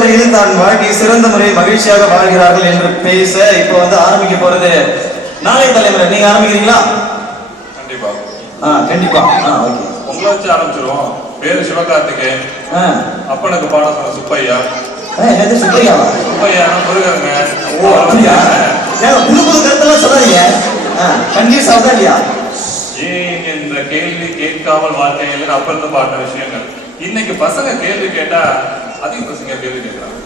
முறையில் தான் வாழ்க்கை சிறந்த முறையில் மகிழ்ச்சியாக வாழ்கிறார்கள் என்று பேச இப்போ வந்து ஆரம்பிக்க போறது நாளைய தலைமுறை. நீங்க ஆரம்பிக்கிறீங்களா? கண்டிப்பா. கண்டிப்பா. ஓகே, உங்களை வச்சு ஆரம்பிச்சிருவோம். பேரு சிவகார்த்திகேயன். அப்பனுக்கு பாடம் சொன்ன சுப்பையா. என்னது சுப்பையாவா? சுப்பையா முருகருங்க. ஓ அப்படியா? புது புது கருத்தெல்லாம் சொல்லாதீங்க. கன்ஃபியூஸ் ஆகுதா இல்லையா? ஏன் என்ற கேள்வி கேட்காமல் வாழ்க்கையில் அப்ப இருந்து பார்த்த விஷயங்கள். இன்னைக்கு பசங்க கேள்வி கேட்டா அதிக பசங்க கேள்வி கேட்கிறாங்க.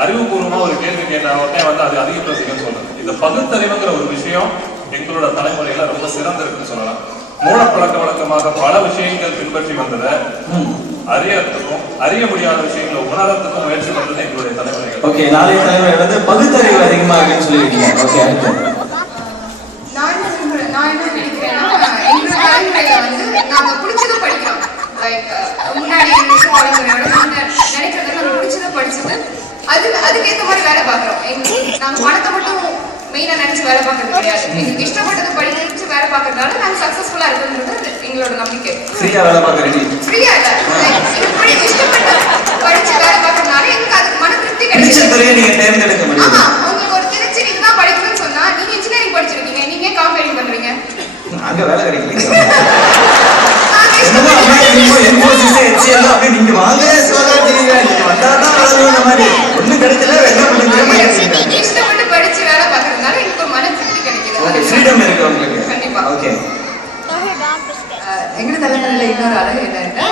அறிவுபூர்வமா ஒரு கேள்வி கேட்டா உடனே வந்து அது அதிக பசங்கன்னு சொல்றது. இந்த பகுத்தறிவுங்கிற ஒரு விஷயம் எங்களோட தலைமுறையில ரொம்ப சிறந்து இருக்குன்னு சொல்லலாம். மூலப்பழக்க வழக்கமாக பல விஷயங்கள் பின்பற்றி வந்ததை அறியறதுக்கும் அறிய முடியாத விஷயங்களை உணரத்துக்கும் முயற்சி பண்றது எங்களுடைய தலைமுறைகள். ஓகே, நாளைய தலைமுறை வந்து பகுத்தறிவு அதிகமா இருக்குன்னு சொல்லியிருக்கீங்க. ஓகே, நான் என்ன நினைக்கிறேன்னா, எங்க தலைமுறையில வந்து நாங்க பிடிச்சதை படிக்கிறோம். லைக் முன்னாடி தலைமுறையோட நாங்க நினைக்கிறத நாங்க பிடிச்சதை படிச்சுட்டு அதுக்கேற்ற மாதிரி வேலை பார்க்குறோம். நாங்க பணத்தை மட்டும் மெயினா நினைச்சு வேலை பார்க்கறது கிடையாது. எங்களுக்கு இஷ்டப்பட்டதை படிச்சு வேலை பார்க்கறதுனால நாங்க சக்சஸ்ஃபுல்லா இருக்குன்றது எங்களோட நம்பிக்கை. ஃப்ரீயா வேலை பார்க்கறீங்க? ஃப்ரீயா இல்ல, இப்படி இஷ்டப்பட்டு படிச்சு வேலை பார்க்கறதுனால எங்களுக்கு அதுக்கு மன திருப்தி கிடைக்கும். நீங்க தேர்ந்தெடுக்க முடியும். ஆமா, உங்களுக்கு ஒரு திருச்சி இதுதான் படிக்கணும்னு சொன்னா நீங்க இன்ஜினியரிங் படிச்சிருக்கீங்க, நீங்க ஏன் காம்பெனிங் பண்றீங்க? அங்க வேலை கிடைக்கல. நீங்க வாங்க இஷ்டப்பட்டு படிச்சு வேலை பார்க்கறதுனால எனக்கு மன திருப்தி கிடைக்குது. கண்டிப்பா. எங்க தலைமுறையில இன்னொரு அழகு என்னன்னா,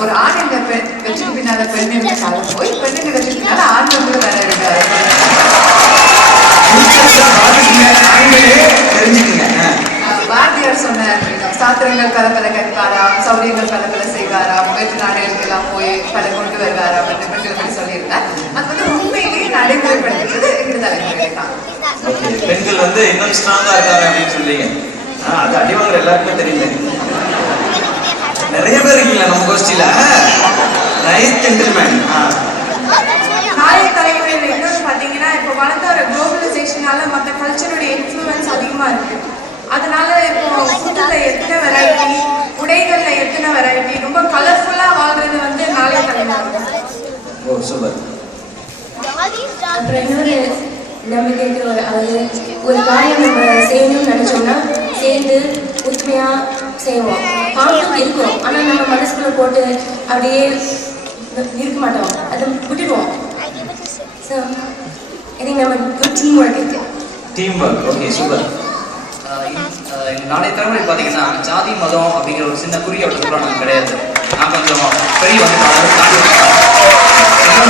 ஒரு ஆண் என்ற பெண் வெற்றிக்கு பின்னால பெண் என்ற காலம் போய் பெண் என்ற வெற்றிக்கு பின்னால ஆண் கூட வேற இருக்காரு. பாரதியார் சொன்னார், சாத்திரங்கள் பல பல கற்பாராம், சௌரியங்கள் பல பல செய்வாராம், வேற்று நாடுகளுக்கெல்லாம் போய் பல கொண்டு வருவாராம் என்று பெண்கள் சொல்லியிருந்தார். அது வந்து உண்மையிலேயே நடைமுறைப்படுத்துறது எங்க தலைமுறையிலே தான். பெண்கள் வந்து இன்னும் ஸ்ட்ராங்கா இருக்காங்க அப்படின்னு சொல்றீங்க. அது அடிவாங்கிற எல்லாருக்குமே தெரியுது. நிறைய பேர் இருக்கீங்களா நம்ம கோஷ்டியில? நாளைய தலைமுறையில இன்னொன்று பார்த்தீங்கன்னா, இப்போ வளர்ந்த ஒரு குளோபலைசேஷனால மற்ற கல்ச்சருடைய இன்ஃப்ளூயன்ஸ் அதிகமா இருக்கு. அதனால இப்போ ஃபுட்ல எத்தனை வெரைட்டி, உடைகள்ல எத்தனை வெரைட்டி, ரொம்ப கலர்ஃபுல்லா வாழ்றது வந்து நாளைய தலைமுறை. ஓ சூப்பர். அப்புறம் இன்னொரு நம்பிக்கைக்கு ஒரு காரியம் நம்ம செய்யணும்னு நினைச்சோம்னா சேர்ந்து உண்மையா செய்வோம். கான்ஃபிளிக்ட் இருக்கும், ஆனா நம்ம மனசுக்குள்ள போட்டு அப்படியே இருக்க மாட்டோம், அதை விட்டுடுவோம். ஸோ இது நம்ம குட் டீம் ஒர்க் இருக்கு. Team work. Okay super. நாளைய தலைமுறை பார்த்தீங்கன்னா ஜாதி மதம் அப்படிங்கிற ஒரு சின்ன குறியீடு நமக்கு கிடையாது. நான் கொஞ்சம் பெரிய வந்து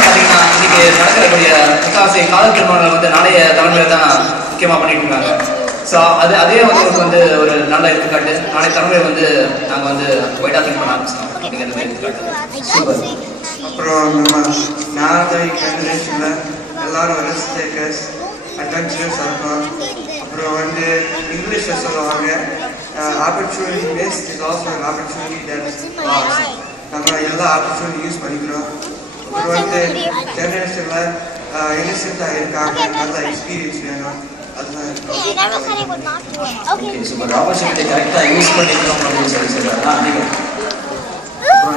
பார்த்தீங்கன்னா இன்னைக்கு நடக்கக்கூடிய முக்காசி காதல் திருமணங்கள் வந்து நாளைய தலைமுறை தான் முக்கியமாக பண்ணிட்டு இருக்காங்க. ஸோ அதே வந்து ஒரு நல்ல எடுத்துக்காட்டு. நாளைய தலைமுறை வந்து நாங்கள் வந்து ஒயிட்டாக திங்க் பண்ண ஆரம்பிச்சோம் அப்படிங்கிறது எடுத்துக்காட்டு. சூப்பர். அப்புறம் நம்ம நாளைய ஜெனரேஷனில் எல்லாரும் ரிஸ்க் டேக்கர்ஸ், அட்வென்ச்சரஸ் இருக்கும். அப்புறம் வந்து இங்கிலீஷில் சொல்லுவாங்க, opportunity based is also an opportunity that is lost. நம்ம எல்லா ஆப்பர்ச்சுனிட்டி யூஸ் பண்ணிக்கிறோம். அப்புறம் வந்து ஜெனரேஷனில் இன்னசென்ட்டாக இருக்காங்க, நல்ல எக்ஸ்பீரியன்ஸ் வேணும். அதுதான் சூப்பர். ஆப்பர்ச்சுனிட்டி கரெக்டாக யூஸ் பண்ணிக்கிறோம் அப்படின்னு சொல்லுவாங்க.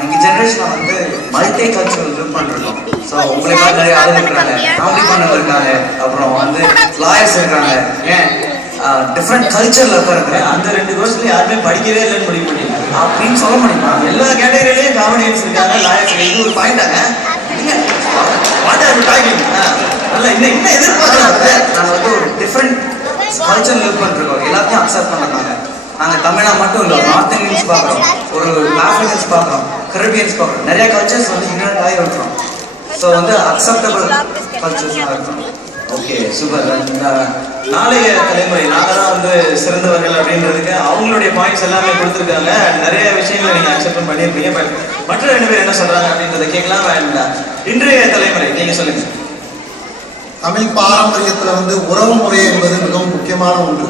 எங்கள் ஜென்ரேஷனில் வந்து மல்டி கல்ச்சரல் லிவ் பண்ணிருக்கோம். ஸோ உங்களுக்கு நிறைய ஆளுங்க இருக்காங்க, காமெடி பண்ணவங்க இருக்காங்க, அப்புறம் வந்து லாயர்ஸ் இருக்காங்க. ஏன் டிஃப்ரெண்ட் கல்ச்சரில் இருக்கிறது அந்த 2 கோர்ஸ்ல யாருமே படிக்கவே இல்லைன்னு முடிவு பண்ணிருக்காங்க அப்படின்னு சொல்ல முடியுமா? எல்லா கேட்டகரியிலையும் காமெடியன்ஸ் இருக்காங்க, லாயர்ஸ். இது ஒரு பாயிண்டாங்க. நல்லா இன்னும் எதிர்பார்க்கலாம். நாங்கள் வந்து ஒரு டிஃப்ரெண்ட் கல்ச்சர் லிவ் பண்ணிருக்கோம். எல்லாத்தையும் அக்செப்ட் பண்ணுறாங்க. நாங்கள் தமிழா மட்டும் இல்லை, நார்த் இந்தியன்ஸ் பார்க்குறோம், ஒரு ஆஃப்ரிக்கன்ஸ் பார்க்குறோம், கரீபியன்ஸ் பார்க்குறோம். நிறைய கல்ச்சர்ஸ் வந்து இன்டர்நெட் ஆகி இருக்கிறோம். ஸோ வந்து அக்செப்டபிள் கல்ச்சர்ஸாக இருக்கிறோம். Okay super. நாளைய தலைமுறை நாங்கள் தான் வந்து சிறந்தவர்கள் அப்படின்றதுக்கு அவங்களுடைய பாயிண்ட்ஸ் எல்லாமே கொடுத்துருக்காங்க. நிறைய விஷயங்களை நீங்கள் அக்செப்ட் பண்ணியிருப்பீங்க. பட் மற்ற 2 பேர் என்ன சொல்கிறாங்க அப்படின்றத கேட்கலாம். இன்றைய தலைமுறை நீங்கள் சொல்லுங்கள். தமிழ் பாரம்பரியத்தில் வந்து உறவு முறை என்பது மிகவும் முக்கியமான ஒன்று.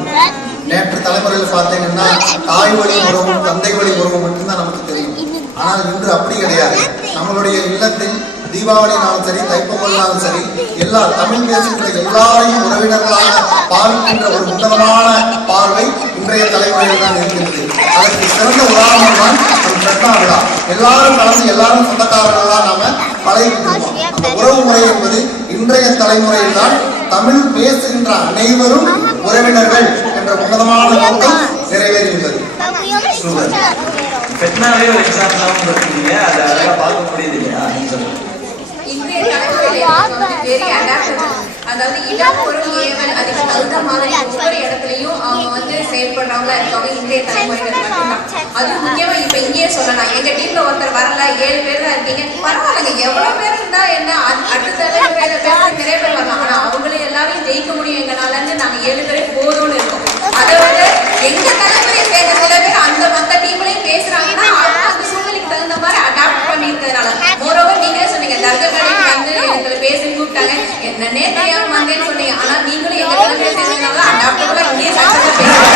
நேற்று தலைமுறையில் பார்த்தீங்கன்னா தாய் வழி உறவும் தந்தை வழி உறவும் மட்டும்தான் நமக்கு தெரியும். ஆனால் இன்று அப்படி கிடையாது. நம்மளுடைய இல்லத்தில் தீபாவளினாலும் சரி, தைப்பொங்கல்னாலும் சரி, எல்லா தமிழ் பேசுகின்ற எல்லாரையும் உறவினர்களாக பாவிக்கின்ற ஒரு உன்னதமான பார்வை இன்றைய தலைமுறையில் தான் இருக்கின்றது. அதற்கு சிறந்த உதாரணம் தான் நம் கிருஷ்ணா விழா. எல்லாரும் கலந்து எல்லாரும் சொந்தக்காரர்களாக நாம பழகிட்டு இருக்கோம். அந்த உறவு முறை என்பது இன்றைய தலைமுறையில் தான் தமிழ் பேசுகின்ற அனைவரும் உறவினர்கள் என்ற உன்னதமான நோக்கம் நிறைவேறியுள்ளது. பெட்னாவே ஒரு எக்ஸாம்பிளாகவும் இருக்கீங்க, அதை அழகாக பார்க்க முடியுது இல்லையா? இன்றைய தலைமுறையில வெரி அடாப்டபிள், அதாவது இடம் பொருள் ஏவல் அதுக்கு தகுந்த மாதிரி ஒவ்வொரு இடத்துலையும் அவங்க வந்து செயல்படுறவங்களா இருக்காங்க இன்றைய தலைமுறைகள் மட்டும்தான். அது முக்கியமா இப்ப இங்கேயே சொல்லலாம், எங்க டீம்ல ஒருத்தர் வரல, 7 பேர் தான் இருக்கீங்க, பரவாயில்லைங்க, எவ்வளவு பேர் இருந்தா என்ன, அடுத்த தலைமுறையில பேர் நிறைய பேர் வரலாம், ஆனா அவங்களே எல்லாரையும் ஜெயிக்க முடியும் எங்களாலன்னு நாங்க 7 பேரே போதும்னு இருக்கோம். அதை விட எங்க தலைமுறையை சேர்ந்த சில பேர் அந்த மத்த டீம்லயும் பேசுறாங்கன்னா அந்த சூழ்நிலைக்கு தகுந்த மாதிரி அடாப்ட் பண்ணிருக்கிறதுனால. மோரோவர் நீங்களே சொன்னீங்க, தர்கக்கடைக்கு வந்து எங்களை பேசி கூப்பிட்டாங்க, என்னன்னே தெரியாம வந்தேன்னு சொன்னீங்க, ஆனா நீங்களும் எங்க தலைமுறையை சேர்ந்ததுனால அடாப்டபுளா இங்கேயே சக்சஸா பேசுறீங்க.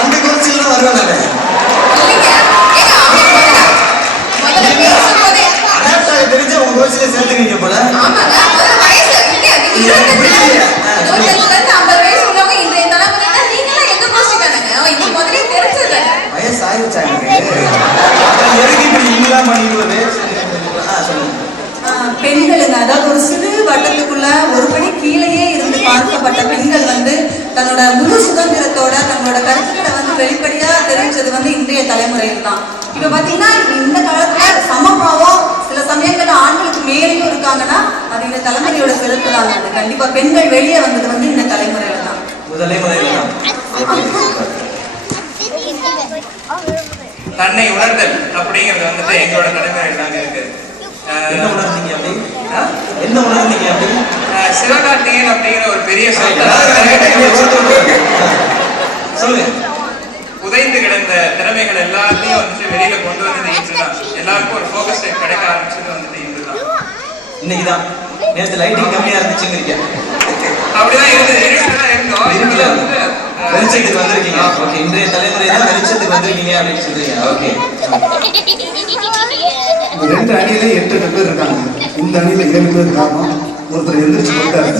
அந்த குறைச்சில் தான் வருவேன் நான். இல்லைங்க, ஏங்க அவங்க முதல்ல பேசும்போதே தெரிஞ்ச உங்க கோச்சில சேர்த்துக்கிறீங்க போல. ஆமாங்க, முதல்ல வயசு இல்லையா, 25 50 வயசு உள்ளவங்க இன்றைய தலைமுறைனா நீங்களாம் எங்க கோச்சிக்கானங்க, இது முதலே தெரிஞ்சது. வயசு ஆயிடுச்சா எதுக்கு இப்படி இங்கெல்லாம் பண்ணிடுவது? சொல்லுங்க. பெண்களுங்க, அதாவது ஒரு சிறு வட்டத்துக்குள்ள ஒரு படி கீழேயே இருந்து பார்க்கப்பட்ட பெண்கள் வந்து தன்னோட முழு சுதந்திரத்தோட தங்களோட கருத்துக்களை வந்து வெளிப்படையா தெரிவிச்சது வந்து இன்றைய தலைமுறையில் தான். இப்ப பாத்தீங்கன்னா இந்த காலத்துல சமபாவம் சில சமயங்கள்ல ஆண்களுக்கு மேலேயும் இருக்காங்கன்னா அது இந்த தலைமுறையோட சிறப்பு தான். அது கண்டிப்பா பெண்கள் வெளியே வந்தது வந்து இந்த தலைமுறையில தான். தன்னை உணர்தல் அப்படிங்கிறது வந்துட்டு எங்களோட தலைமுறையில் தாங்க இருக்கு. என்ன உணர்ந்தீங்க அப்படி? என்ன உணர்ந்தீங்க அப்படி? சிவகார்த்திகேயன் அப்படிங்கிற ஒரு பெரிய சொல்லுங்க. புதைந்து கிடந்த திறமைகள் எல்லாத்தையும் வந்துட்டு வெளியில கொண்டு வந்தது இன்றுதான். எல்லாருக்கும் ஒரு ஃபோக்கஸ் டைம் கிடைக்க ஆரம்பிச்சது வந்துட்டு இன்றுதான். இன்னைக்குதான். நேற்று லைட்டிங் கம்மியா இருந்துச்சுங்கிறீங்க. அப்படிதான் இருந்தது, இருட்டுதான் இருந்தோம். வெளிச்சத்துக்கு வந்திருக்கீங்க. ஓகே, இன்றைய தலைமுறை தான் வெளிச்சத்துக்கு வந்திருக்கீங்க அப்படின்னு சொல்றீங்க. ஓகே. 2 அணியில 8 பேர் இருக்காங்க. இந்த அணியில 7 பேர் காரணம் ஒருத்தர் எந்திரிச்சு போட்டாரு.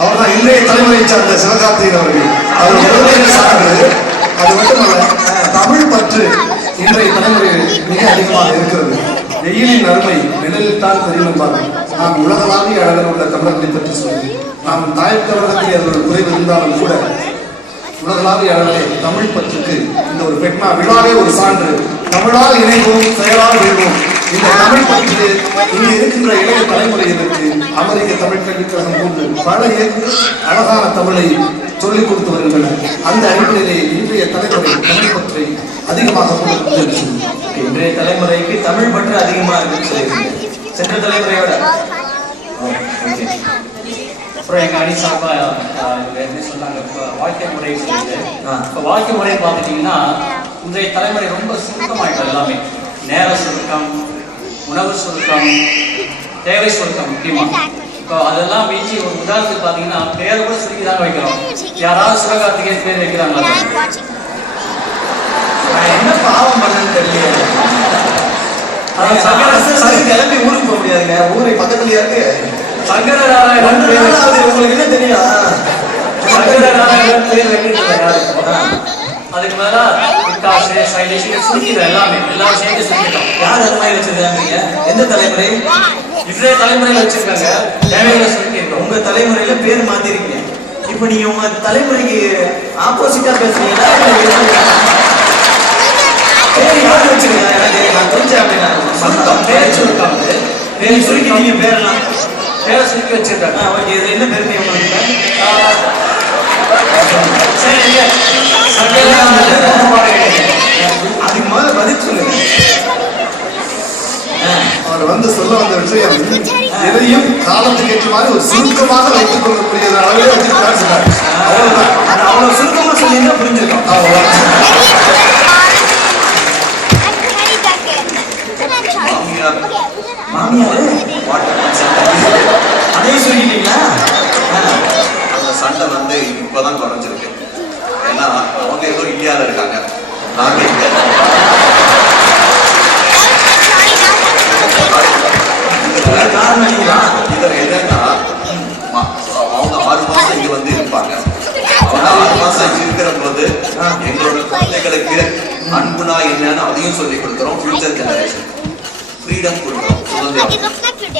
அவர் தான் இன்றைய தலைமுறையை சார்ந்த சிவகார்த்திகேயன் அவர்கள். அவர் சார்ந்தது. அது மட்டுமல்ல, தமிழ் பற்று இன்றைய தலைமுறையில் மிக அதிகமாக இருக்கிறது. வெயிலின் அருமை நிழலில் தான் தெரியும் என்பார்கள். நாம் உலகளாவிய அளவில் உள்ள தமிழர்களை பற்றி சொல்லி நாம் தாய் தமிழகத்தில் அவர்கள் குறைவு இருந்தாலும் கூட உலகளாவிய அளவிலே தமிழ் பற்றுக்கு இந்த ஒரு பெட்னா விழாவே ஒரு சான்று. தமிழால் இணைவோம், செயலால் வெல்வோம். இந்த தமிழ் பற்று இங்கே இருக்கின்ற இளைய தலைமுறையினருக்கு அமெரிக்க தமிழ் கல்விக் கழகம் போன்று பல அழகான தமிழை சொல்லிக் கொடுத்து வருகின்றனர். அந்த அடிப்படையிலே இன்றைய தலைமுறை தமிழ் பற்றை அதிகமாக இன்றைய தலைமுறைக்கு தமிழ் பற்று அதிகமாக இருக்குன்னு சொல்லியிருக்கீங்க. சென்ற தலைமுறையோட அப்புறம் எங்கள் அணி சார்பாக என்ன சொன்னாங்க, இப்போ வாழ்க்கை முறை சொல்லிட்டு இப்போ வாழ்க்கை முறை பார்த்துட்டிங்கன்னா இன்றைய தலைமுறை ரொம்ப சுருக்கமாயிட்டோம். எல்லாமே நேர சுருக்கம், உணவு சுருக்கம், தேவை சுருக்கம் முக்கியமாக. இப்போ அதெல்லாம் வீச்சு ஒரு உதாரணத்துக்கு பார்த்தீங்கன்னா பேரை கூட சுருக்கி தாங்க வைக்கிறோம். யாராவது சிவகார்த்திகேயன் பேர் வைக்கிறாங்களா? என்ன பாவம் பண்ணன்னு தெரியல. கிளம்பி ஊருக்கு போக முடியாதுங்க, ஊரை பக்கத்துலயே இருக்கு. சங்கரநாராயணன் உங்களுக்கு என்ன தெரியும்? சங்கரநாராயணன் பேர் வைக்கிறது. அதுக்கு மேல சுருக்கிடும், எல்லாமே எல்லாரும் சேர்ந்து சுருக்கிடும். யார் அது மாதிரி வச்சிருக்காங்க? எந்த தலைமுறை? இன்றைய தலைமுறையில வச்சிருக்காங்க. தேவையில சுருக்கிடும். உங்க தலைமுறையில பேர் மாத்திருக்கீங்க. இப்ப நீங்க உங்க தலைமுறைக்கு ஆப்போசிட்டா பேசுறீங்களா? பேர் யாரு வச்சிருக்காங்க? எனக்கு நான் புரிஞ்சேன் அப்படின்னா சுருக்கம், பேர் சுருக்கம். பேர் சுருக்கிட்டீங்க, பேரெல்லாம் பேரை சுருக்கி வச்சிருக்காங்க. ஓகே, இது என்ன பெருமை உங்களுக்கு? அதுக்கு முதல்ல பதில் சொல்லுங்க. அவர் வந்து சொல்ல வந்த விஷயம் எதையும் காலத்துக்கு ஏற்ற மாதிரி ஒரு சுருக்கமாக வைத்துக் கொள்ளக்கூடிய அளவே வச்சிருக்காரு சொன்னார். அவ்வளவு சுருக்கமா சொல்லியிருந்தா புரிஞ்சிருக்கோம். மாமியாரு அதையும் சொல்லிட்டீங்களா? அந்த சண்டை வந்து இப்பதான் குறைஞ்சிருக்கு. ஏன்னா அவங்க ஏதோ இந்தியாவில் இருக்காங்க, நாங்க இங்க. இதுல என்னன்னா அவங்க 6 மாசம் இங்க வந்து இருப்பாங்க. அவங்க 6 மாசம் இருக்கிற போது எங்களோட குழந்தைகளுக்கு அன்புனா என்னன்னு அதையும் அதையும் சொல்லி கொடுக்குறோம். ஃபியூச்சர் ஜெனரேஷன் ஃப்ரீடம் கொடுக்குறோம். சுதந்திரம்.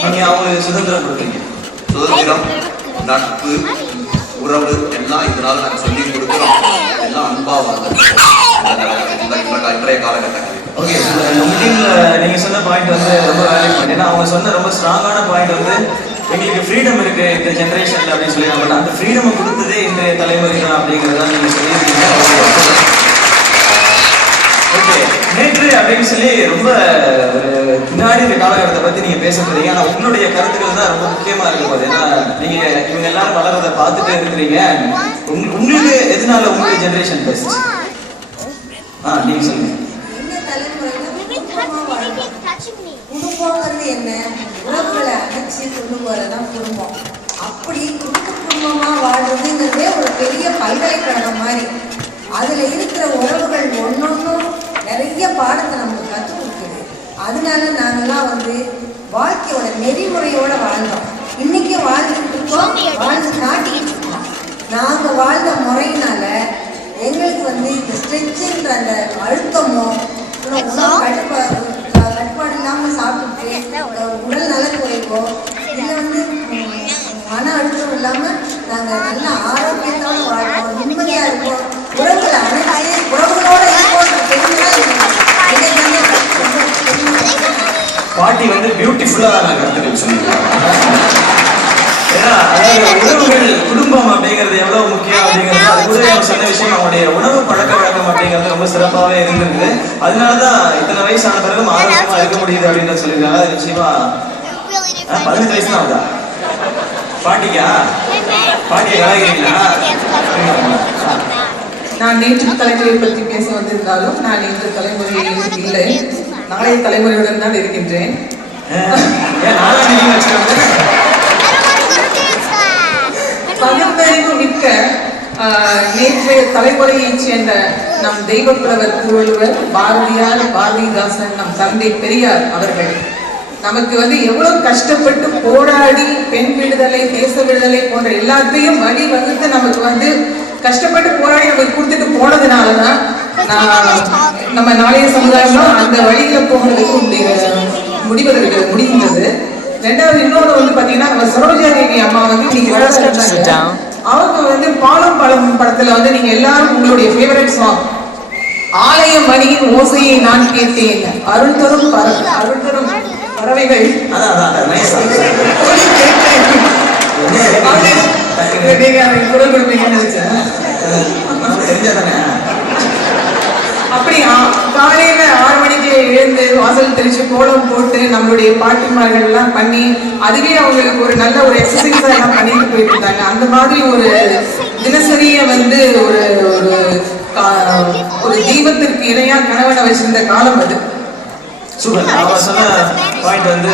நீங்க அவங்களுக்கு சுதந்திரம் கொடுத்தீங்க. சுதந்திரம், நட்பு, உறவு எல்லாம் இதனால நாங்க சொல்லி கொடுக்குறோம். எல்லாம் அன்பா வாங்க இன்றைய காலகட்டத்தில். ஓகே, உங்க டீம்ல நீங்க சொன்ன பாயிண்ட் வந்து ரொம்ப வேல்யூ பாயிண்ட். ஏன்னா அவங்க சொன்ன ரொம்ப ஸ்ட்ராங்கான பாயிண்ட் வந்து எங்களுக்கு ஃப்ரீடம் இருக்கு இந்த ஜென்ரேஷன்ல அப்படின்னு சொல்லி, பட் அந்த ஃப்ரீடம் கொடுத்ததே இன்றைய தலைமுறை தான் அப்படிங்கிறத நீங்க சொல்லியிருக்கீங்க. ஓகே, நேற்று அப்படின்னு சொல்லி ரொம்ப ஒரு பின்னாடி இந்த காலகட்டத்தை பத்தி நீங்க பேச போறீங்க. ஆனா உங்களுடைய கருத்துக்கள் தான் ரொம்ப முக்கியமா இருக்க போகுது. ஏன்னா நீங்க இவங்க எல்லாரும் வளர்றதை பார்த்துட்டே இருக்கிறீங்க. உங்களுக்கு எதனால உங்களுடைய ஜென்ரேஷன் பெஸ்ட்? நீங்க சொல்லுங்க. குடும்பங்கிறது என்ன? உறவுகளை அணைச்சி கொண்டு போறதுதான் குடும்பம். அப்படி குடும்பமா வாழ்றதுங்கிறதே ஒரு பெரிய பல்கலைக்கழகம் மாதிரி. அதுல இருக்கிற உறவுகள் ஒன்னொன்னும் நிறைய பாடத்தை நமக்கு கற்றுக் கொடுக்குது. அதனால நாங்கெல்லாம் வந்து வாழ்க்கையோட நெறிமுறையோட வாழ்ந்தோம். இன்னைக்கு வாழ்ந்துட்டு இருக்கோம், வாழ்ந்து காட்டிட்டு இருக்கோம். நாங்க வாழ்ந்த முறையினால எங்களுக்கு வந்து இந்த ஸ்ட்ரெச்சுன்ற அந்த அழுத்தமோ உணவு கட்டுப்பாடு இல்லாமல் சாப்பிட்டு உடல் நலக்குறைவோ இல்லை வந்து மன அழுத்தம் இல்லாமல் நாங்கள் நல்ல ஆரோக்கியத்தோட வாழ்வோம், நிம்மதியாக இருக்கோம், உறவுகளை அணைச்சி உறவுகளோட பாட்டி வந்து பியூட்டிஃபுல்லான கருத்துக்கள் சொல்லியிருக்காங்க. ஏன்னா உறவுகள் குடும்பம் அப்படிங்கிறது எவ்வளவு முக்கியம் அப்படிங்கிறது அது கூட அவங்க சொன்ன விஷயம். அவங்களுடைய உணவு பழக்க வழக்கம் அப்படிங்கிறது ரொம்ப சிறப்பாகவே இருந்திருக்கு. அதனாலதான் இத்தனை வயசான பிறகும் ஆரோக்கியமா இருக்க முடியுது அப்படின்னு சொல்லியிருக்காங்க. அது நிச்சயமா 18 வயசு தான் ஆகுதா பாட்டிக்கா? பாட்டியை கலாய்க்கிறீங்களா? நான் நேற்று தலைமுறையை பற்றி பேச வந்திருந்தாலும் நான் இன்று தலைமுறையில் இல்லை, நாளைய தலைமுறையுடன் தான் இருக்கின்றேன். பகுத்தறிவு மிக்க நேற்றைய தலைமுறையைச் சேர்ந்த நம் தெய்வப்புலவர் திருவள்ளுவர், பாரதியார், பாரதிதாசன், நம் தந்தை பெரியார் அவர்கள் நமக்கு வந்து எவ்வளவு கஷ்டப்பட்டு போராடி பெண் விடுதலை, தேச விடுதலை போன்ற எல்லாத்தையும் வழி வகுத்து நமக்கு வந்து கஷ்டப்பட்டு போராடி நமக்கு கொடுத்துட்டு போனதுனாலதான் நம்ம நாளைய சமுதாயம் அந்த வழியில போகிறதுக்கு முடிந்தது. ரெண்டாவது இன்னொன்று வந்து பாத்தீங்கன்னா நம்ம சரோஜா தேவி அம்மா வந்து நீங்க அவங்க வந்து பாலம் படத்துல வந்து நீங்க எல்லாரும் உங்களுடைய ஃபேவரட் சாங் ஆலய மணியின் ஓசையை நான் கேட்டேன், அருள் தரும் பறவைகள் குரல் கொடுப்பீங்கன்னு நினைச்சேன். அப்படி காலையில 6 மணிக்கு எழுந்து வாசல் தெளிச்சு கோலம் போட்டு நம்மளுடைய பாட்டிமார்கள் எல்லாம் பண்ணி அதுவே அவங்களுக்கு ஒரு நல்ல ஒரு எக்ஸசைஸா எல்லாம் பண்ணிட்டு போயிட்டு இருந்தாங்க. அந்த மாதிரி ஒரு தினசரிய வந்து ஒரு தெய்வத்திற்கு இணையா கணவனை வச்சிருந்த காலம் அது. சூப்பர். அவங்க சொன்ன பாயிண்ட் வந்து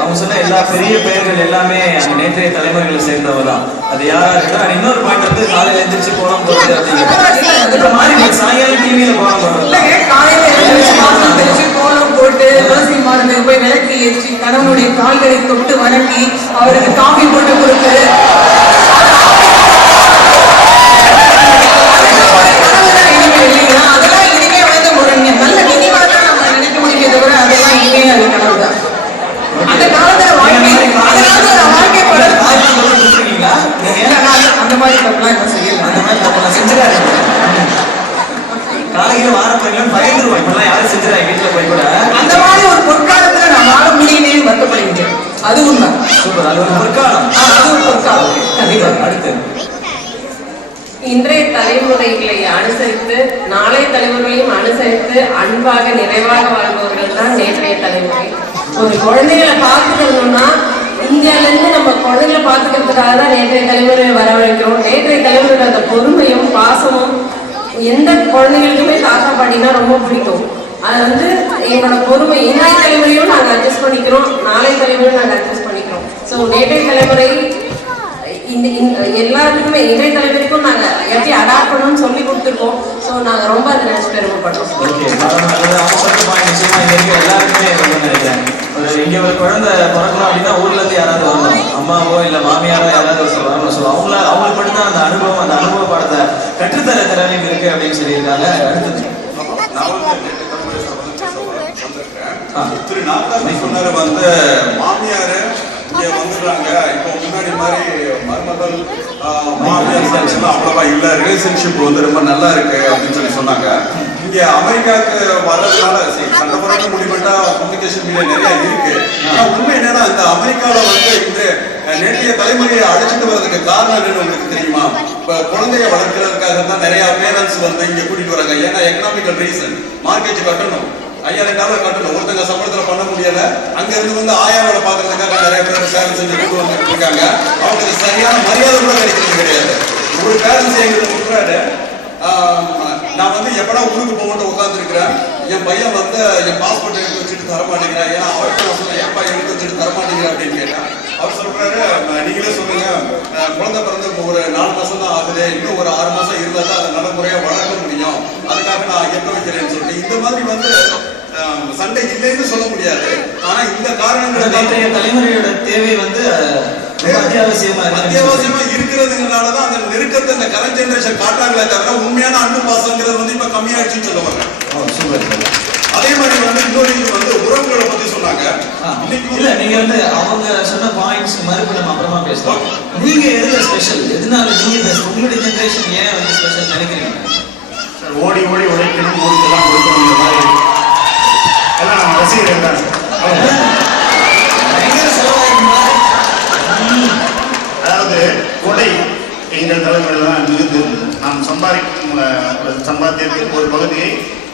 அவங்க சொன்ன எல்லா பெரிய பெயர்கள் எல்லாமே அந்த நேற்றைய தலைமுறைகளை சேர்ந்தவங்க தான். அது யாரா இருக்கா? இன்னொரு பாயிண்ட் வந்து காலையில எந்திரிச்சு கோலம் போடுறது அப்படிங்கிறது மாதிரி சாயங்காலம் டிவியில கோலம் போடுறது. காலையில எந்திரிச்சு கோலம் போட்டு துளசி மாடத்துக்கு போய் விளக்கு ஏற்றி கணவனுடைய கால்களை தொட்டு வணங்கி அவருக்கு காஃபி போட்டு கொடுத்து அதெல்லாம் இனிமே வந்து ஒரு நல்ல நினைவா தான் நம்ம நினைக்க முடியுமே தவிர அதெல்லாம் இனிமே அது கனவு தான். அந்த காலத்துல வாழ்க்கை அந்த மாதிரி தப்புலாம் என்ன செய்யல. அந்த மாதிரி தப்பெல்லாம் செஞ்சுறாரு. காலையில வாரப்பெல்லாம் பயந்துருவோம். இப்பெல்லாம் யாரும் செஞ்சுறாங்க வீட்டுல போய் கூட. அந்த மாதிரி ஒரு பொற்காலத்துல நான் வாழ முடியலையே வருத்தப்படுகிறேன். அது உண்மை. சூப்பர். அது ஒரு பொற்காலம். அது ஒரு பொற்காலம். கண்டிப்பா. அடுத்து இன்றைய தலைமுறைகளை அனுசரித்து நாளைய தலைமுறைகளையும் அனுசரித்து அன்பாக நிறைவாக வாழ்பவர்கள் தான் நேற்றைய தலைமுறை. ஒரு குழந்தைகளை பார்த்துக்கணும்னா இந்தியாவிலேருந்து நம்ம குழந்தைகளை பார்த்துக்கிறதுக்காக தான் நேற்றைய தலைமுறையை வரவழைக்கிறோம். நேற்றைய தலைமுறையோட அந்த பொறுமையும் பாசமும் எந்த குழந்தைகளுக்குமே தாத்தா பாட்டினா ரொம்ப பிடிக்கும். அது வந்து எங்களோட பொறுமை இன்றைய தலைமுறையும் நாங்கள் அட்ஜஸ்ட் பண்ணிக்கிறோம், நாளைய தலைமுறையும் நாங்கள் அட்ஜஸ்ட் பண்ணிக்கிறோம். ஸோ நேற்றைய தலைமுறை எல்லாருக்குமே இன்றைய தலைவருக்கும் நாங்கள் எப்படி அடாப்ட் பண்ணணும்னு சொல்லி கொடுத்துருக்கோம். ஸோ நாங்கள் ரொம்ப அதை நினைச்சு பெருமைப்படுறோம். எல்லாருக்குமே நினைக்கிறேன். இங்க ஒரு குழந்தை பிறக்கணும் அப்படின்னா ஊர்ல இருந்து யாராவது வரணும், அம்மாவோ இல்ல மாமியாரோ யாராவது ஒருத்தர் வரணும். ஸோ அவங்களுக்கு மட்டும் தான் அந்த அனுபவ பாடத்தை கற்றுத்தர திறமை இருக்கு அப்படின்னு சொல்லியிருக்காங்க. அடுத்தது திரு நாகராஜன் சொன்னாரு வந்து மாமியாரு இங்க வந்துடுறாங்க. இப்போ முன்னாடி மாதிரி மருமகள் மாமியார் அவ்வளவா இல்ல, ரிலேஷன்ஷிப் வந்து ரொம்ப நல்லா இருக்கு அப்படின்னு சொல்லி சொன்னாங்க. இங்க அமெரிக்காவுக்கு வர்றதுனால சண்டை போராட்டம் முடிவுட்டா கம்யூனிகேஷன் மீடியா நிறைய இருக்கு. ஆனா உண்மை என்னன்னா இந்த அமெரிக்கால வந்து இந்த நேற்றைய தலைமுறையை அழைச்சிட்டு வர்றதுக்கு காரணம் என்னன்னு உங்களுக்கு தெரியுமா? இப்ப குழந்தைய வளர்க்கறதுக்காக தான் நிறைய பேரண்ட்ஸ் வந்து இங்க கூட்டிட்டு வராங்க. ஏன்னா எக்கனாமிக்கல் ரீசன், மார்க்கெட் கட்டணும், $5000 கட்டணும், ஒருத்தங்க சம்பளத்துல பண்ண முடியல. அங்க இருந்து வந்து ஆயாவோட பாக்குறதுக்காக நிறைய பேர் சேவை செஞ்சு கொண்டு வந்துட்டு இருக்காங்க. அவங்களுக்கு சரியான மரியாதை கூட கிடைக்கிறது கிடையாது. ஒரு பேரண்ட்ஸ் எங்களுக்கு சொல்றாரு, நான் வந்து எப்படா ஊருக்கு போகணும் உட்கார்ந்து இருக்கிறேன், என் பையன் வந்து என் பாஸ்போர்ட் எடுத்து வச்சுட்டு தர மாட்டேங்கிறேன். ஏன்னா அவர்கிட்ட நான் சொன்னேன், என் பையன் எடுத்து வச்சுட்டு தர மாட்டேங்கிறேன் அப்படின்னு கேட்டேன். அவர் சொல்றாரு, நீங்களே சொல்லுங்க, குழந்தை பிறந்து ஒரு 4 மாசம் தான் ஆகுது, இன்னும் ஒரு 6 மாசம் இருந்தா தான் அதை நல்லமுறையா வளர்க்க முடியும், அதுக்காக நான் எப்ப வைக்கிறேன்னு சொல்லிட்டு இந்த மாதிரி வந்து சண்டை இல்லைன்னு சொல்ல முடியாது. ஆனா இந்த காரணங்கள் தலைமுறையோட தேவை வந்து அத்தியாவசியமா இருக்கிறதுனாலதான் அந்த நெருக்கத்தை இந்த கரண்ட் ஜெனரேஷன் காட்டாங்களே தவிர உண்மையான அன்பு பாசங்கிறது வந்து இப்ப கம்மியாயிடுச்சுன்னு சொல்லுவாங்க. அதே மாதிரி வந்து இன்னொரு வந்து உறவுகளை பத்தி சொன்னாங்க. இல்ல நீங்க வந்து அவங்க சொன்ன பாயிண்ட்ஸ் மறுப்பு நம்ம அப்புறமா பேசலாம். நீங்க எதுல ஸ்பெஷல், எதனால நீங்க பெஸ்ட், உங்களுடைய ஜெனரேஷன் ஏன் வந்து ஸ்பெஷல் நினைக்கிறீங்க? ஓடி ஓடி உழைக்கணும், ஊருக்கெல்லாம் கொடுக்கணும், இந்த மாதிரி எல்லாம் நம்ம ரசிகர்கள் தான். அதாவது கொடை எங்கள் தலைமுறையில் தான் மிகுந்திருந்தது. நாம் சம்பாதிக்கும் சம்பாத்தியத்தில் ஒரு பகுதியை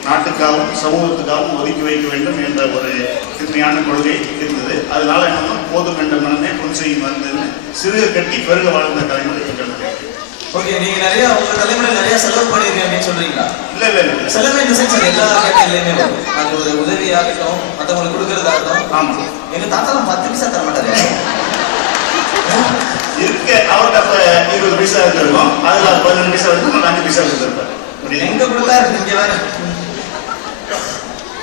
நாட்டுக்காகவும் சமூகத்துக்காகவும் ஒதுக்கி வைக்க வேண்டும் என்ற ஒரு திறமையான கொள்கை இருந்தது. அதனால என்னன்னா போதும் என்ற மனமே பொன் செய்யும் வந்ததுன்னு சிறுக கட்டி பெருக வாழ்ந்த தலைமுறை எங்களுக்கு. ஓகே, நீங்க நிறைய உங்க தலைமுறை நிறைய செலவு பண்ணிருக்கீங்க அப்படின்னு சொல்றீங்களா? இல்ல இல்ல இல்ல, செலவு இந்த சென்ஸ் அது எல்லா கேட்டகரியிலுமே வரும். அது ஒரு உதவியாகட்டும், மற்றவங்களுக்கு கொடுக்கறதாகட்டும். ஆமா, எங்க தாத்தாலாம் 10 பைசா தர மாட்டாரு. இருக்க அவர்கிட்ட அப்ப 20 பைசா இருக்கும், அதுல 15 பைசா இருக்கும், 5 பைசா கொடுத்துருப்பாரு. எங்க கொடுத்தாரு நீங்க வேற.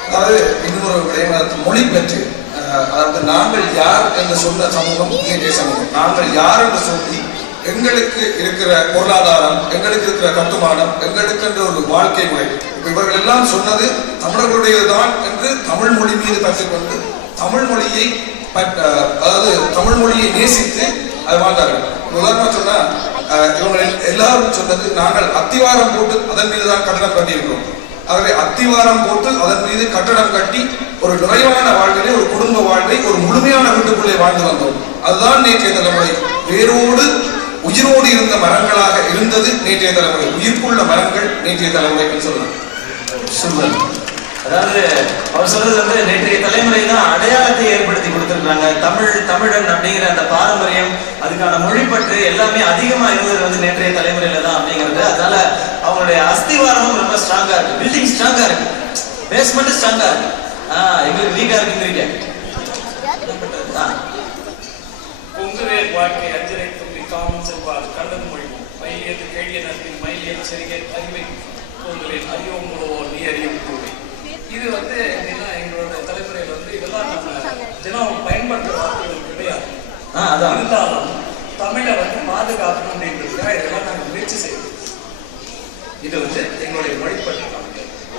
அதாவது இன்னொரு விடயம், மொழி பற்றி, அதாவது நாங்கள் யார் என்று சொன்ன சமூகம் இந்திய சமூகம். நாங்கள் யார் என்று சொல்லி எங்களுக்கு இருக்கிற பொருளாதாரம், எங்களுக்கு இருக்கிற கட்டுமானம், எங்களுக்கு என்ற ஒரு வாழ்க்கை முறை, இவர்கள் எல்லாம் சொன்னது தமிழர்களுடையதுதான் என்று தமிழ் மொழி மீது கற்றுக்கொண்டு தமிழ் மொழியை அதாவது தமிழ் மொழியை நேசித்து அது வாழ்ந்தார்கள். உதாரணமா சொன்னா இவங்க எல்லாரும் சொன்னது, நாங்கள் அத்திவாரம் போட்டு அதன் மீதுதான் கட்டடம் கட்டியிருக்கிறோம். ஆகவே அத்திவாரம் போட்டு அதன் மீது கட்டடம் கட்டி ஒரு நிறைவான வாழ்விலே, ஒரு குடும்ப வாழ்வை, ஒரு முழுமையான வீட்டுக்குள்ளே வாழ்ந்து வந்தோம். அதுதான் நேற்றைய தலைமுறை. வேரோடு உயிரோடு இருந்த மரங்களாக இருந்தது நேற்றைய தலைமுறை. உயிர்ப்புள்ள மரங்கள் நேற்றைய தலைமுறை என்று சொல்லலாம். சூப்பர். அதாவது அவர் சொல்றது வந்து நேற்றைய தலைமுறை தான் அடையாளத்தை ஏற்படுத்தி கொடுத்திருக்காங்க. தமிழன் அப்படிங்கிற அந்த பாரம்பரியம், அதுக்கான மொழிப்பற்று எல்லாமே அதிகமா இருந்தது வந்து நேற்றைய தலைமுறையில தான் அப்படிங்கிறது. அதனால அவங்களுடைய அஸ்திவாரமும் ரொம்ப ஸ்ட்ராங்கா இருக்கு, பில்டிங் ஸ்ட்ராங்கா இருக்கு, பேஸ்மெண்ட் ஸ்ட்ராங்கா இருக்கு. எங்களுக்கு வீக்கா இருக்குங்கிறீங்க. பொங்குவேர் வாழ்க்கை அஞ்சரை தும்பி காமன் செல்வார் கண்ணன் மொழிவோம் மயிலியது கேடிய நம்பின் மயிலியல் செறிகை அறிவை பொங்கலில் அறியோம் முழுவோம் நீ அறியும் கூடி. இது வந்து எப்படின்னா எங்களோட தலைமுறையில் வந்து இதெல்லாம் நம்ம தினம் பயன்படுத்துகிற வார்த்தைகள் கிடையாது. இருந்தாலும் தமிழை வந்து பாதுகாக்கணும் அப்படின்றதுக்காக இதெல்லாம் நாங்கள் முயற்சி செய்வோம். இது வந்து எங்களுடைய மொழிப்பற்று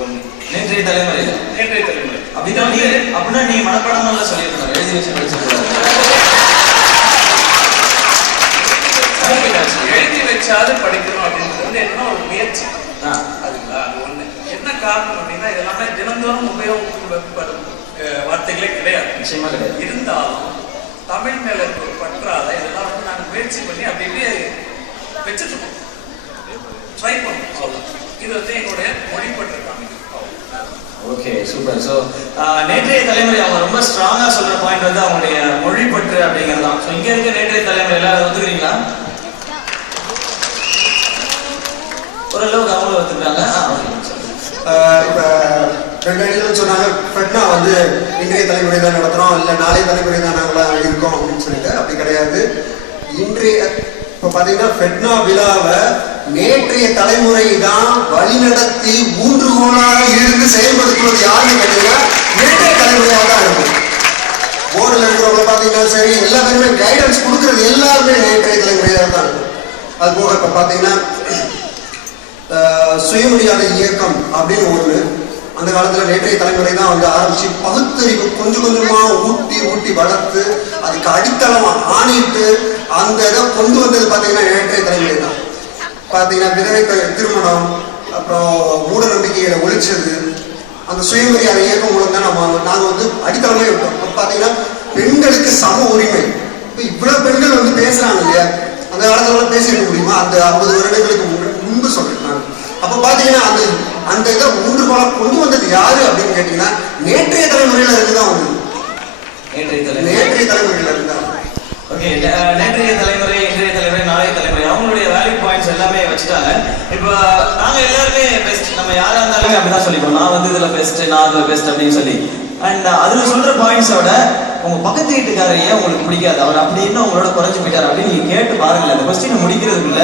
ஒன்று. நேற்றைய தலைமுறை அப்படின்னா நீ மனப்பாடமெல்லாம் சொல்லியிருக்கணும், எழுதி வச்சு எழுதி வச்சாது படிக்கணும் அப்படின்றது வந்து என்னன்னா ஒரு முயற்சி. அதுங்களா, அது ஒண்ணு. என்ன காரணம் அப்படின்னா இதெல்லாமே தினந்தோறும் உபயோகப்படும் வார்த்தைகளே கிடையாது, நிச்சயமா கிடையாது. இருந்தாலும் தமிழ் மேல இருக்க பற்றாத இதெல்லாம் வந்து நாங்கள் முயற்சி பண்ணி அப்படியே வச்சுட்டு இருக்கோம், ட்ரை பண்ணுவோம். சொல்லலாம் இது வந்து எங்களுடைய மொழிப்பற்று காமிக்கும். Okay, super. ஸோ நேற்றைய தலைமுறை அவங்க ரொம்ப ஸ்ட்ராங்கா சொல்ற பாயிண்ட் வந்து அவங்களுடைய மொழிப்பற்று அப்படிங்கிறது தான். ஸோ இங்க இருக்க நேற்றைய தலைமுறையில அதை ஒத்துக்கிறீங்களா? ஓரளவுக்கு அவங்களும் ஒத்துக்கிறாங்க. இப்போ 2 அணிகளும் சொன்னாங்க, ஃபெட்னா வந்து இன்றைய தலைமுறை தான் நடத்துகிறோம், இல்லை நாளைய தலைமுறை தான் நாங்களாம் இருக்கோம் அப்படின்னு சொல்லிட்டு. அப்படி கிடையாது. இன்றைய இப்போ பார்த்தீங்கன்னா ஃபெட்னா விழாவை நேற்றைய தலைமுறை தான் வழிநடத்தி ஊன்றுகோலாக இருந்து செயல்படுத்துவது யாருன்னு கேட்டீங்கன்னா நேற்றைய தலைமுறையாக தான் இருக்கும். போர்டில் இருக்கிறவங்க பார்த்தீங்கன்னா சரி, எல்லா பேருமே கைடன்ஸ் கொடுக்குறது எல்லாருமே நேற்றைய தலைமுறையாக தான் இருக்கும். அது போக இப்போ பார்த்தீங்கன்னா சுயமரியாதை இயக்கம் அப்படின்னு ஒன்று அந்த காலத்தில் நேற்றைய தலைமுறை தான் வந்து ஆரம்பிச்சு பகுத்தறிவு கொஞ்சம் கொஞ்சமா ஊட்டி ஊட்டி வளர்த்து அதுக்கு அடித்தளமா ஆணிட்டு அந்த இதை கொண்டு வந்தது பார்த்தீங்கன்னா நேற்றைய தலைமுறை தான். பார்த்தீங்கன்னா விதவை திருமணம், அப்புறம் மூட நம்பிக்கைகளை ஒழிச்சது, அந்த சுயமரியாதை இயக்கம் மூலம் தான் நாங்கள் வந்து அடித்தளமே விட்டோம். இப்போ பார்த்தீங்கன்னா பெண்களுக்கு சம உரிமை. இப்போ இவ்வளவு பெண்கள் வந்து பேசுறாங்க இல்லையா, அந்த காலத்துல பேசியிருக்க முடியுமா? அந்த 50 வருடங்களுக்கு முன்பு சொல்றேன் நான். அப்ப பாத்தீங்கன்னா அந்த இதை மூன்று காலம் கொண்டு வந்தது யாரு அப்படின்னு கேட்டீங்கன்னா நேற்றைய தலைமுறையில இருந்துதான் வந்தது. நேற்றைய தலைமுறையில இருந்தாங்க. ஓகே, நேற்றைய தலைமுறை, இன்றைய தலைமுறை, நாளைய தலைமுறை அவங்களுடைய வேல்யூ பாயிண்ட்ஸ் எல்லாமே வச்சுட்டாங்க. இப்போ நாங்க எல்லாருமே பெஸ்ட், நம்ம யாரா இருந்தாலுமே அப்படிதான் சொல்லிப்போம், நான் வந்து இதுல பெஸ்ட், நான் அதுல பெஸ்ட் அப்படின்னு சொல்லி. அண்ட் அதுல சொல்ற பாயிண்ட்ஸோட உங்க பக்கத்து வீட்டுக்காரர் ஏன் உங்களுக்கு பிடிக்காது, அவர் அப்படி என்ன உங்களோட குறைஞ்சு போயிட்டார் அப்படின்னு நீங்க கேட்டு பாருங்களேன். அந்த கொஸ்டினை முடிக்கிறதுக்குள்ள